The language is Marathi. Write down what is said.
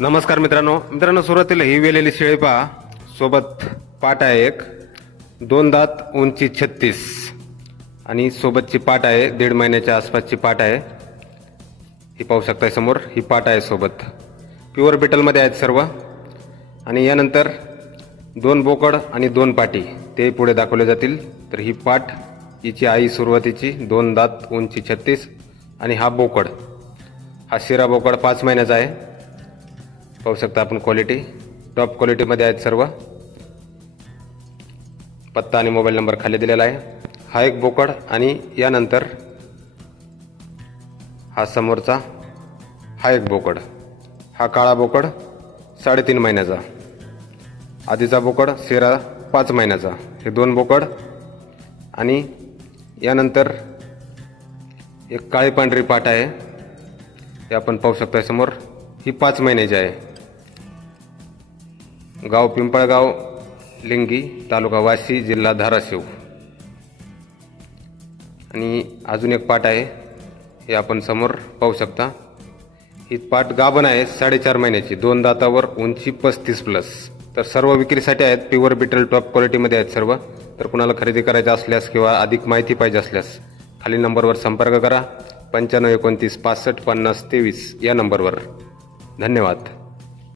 नमस्कार मित्रांनो. मित्रांनो सुरुवातीला ही वेलेली शेळी पहा. सोबत पाट आहे एक. दोन दात उंची छत्तीस. आणि सोबतची पाट आहे दीड महिन्याच्या आसपासची पाट आहे. ही पाहू शकताय समोर ही पाट आहे सोबत. प्युअर बिटलमध्ये आहेत सर्व. आणि यानंतर दोन बोकड आणि दोन पाटी ते पुढे दाखवले जातील. तर ही पाट हिची आई सुरुवातीची दोन दात उंची छत्तीस. आणि हा बोकड. हा शिरा बोकड पाच महिन्याचा आहे. पाहू शकता आपण क्वालिटी टॉप क्वालिटीमध्ये आहेत सर्व. पत्ता आणि मोबाईल नंबर खाली दिलेला आहे. हा एक बोकड आणि यानंतर हा समोरचा हा एक बोकड. हा काळा बोकड साडेतीन महिन्याचा. आधीचा बोकड शेरा पाच महिन्याचा. हे दोन बोकड आणि यानंतर एक काळी पांढरी पाट आहे. हे आपण पाहू शकता समोर. ही पाच महिन्याची आहे. गाव पिंपळगाव लिंगी तालुका वाशी जिल्हा धाराशिव. आणि अजून एक पाट आहे हे आपण समोर पाहू शकता. ही पाट गाभण आहे साडेचार महिन्याची. दोन दातावर उंची पस्तीस प्लस तर सर्व विक्रीसाठी आहेत प्युअर बिटल टॉप क्वालिटीमध्ये आहेत सर्व. तर कुणाला खरेदी करायचं असल्यास किंवा अधिक माहिती पाहिजे असल्यास खाली नंबरवर संपर्क करा. पंच्याण्णव एकोणतीस पासष्ट पन्नास तेवीस या नंबरवर. धन्यवाद.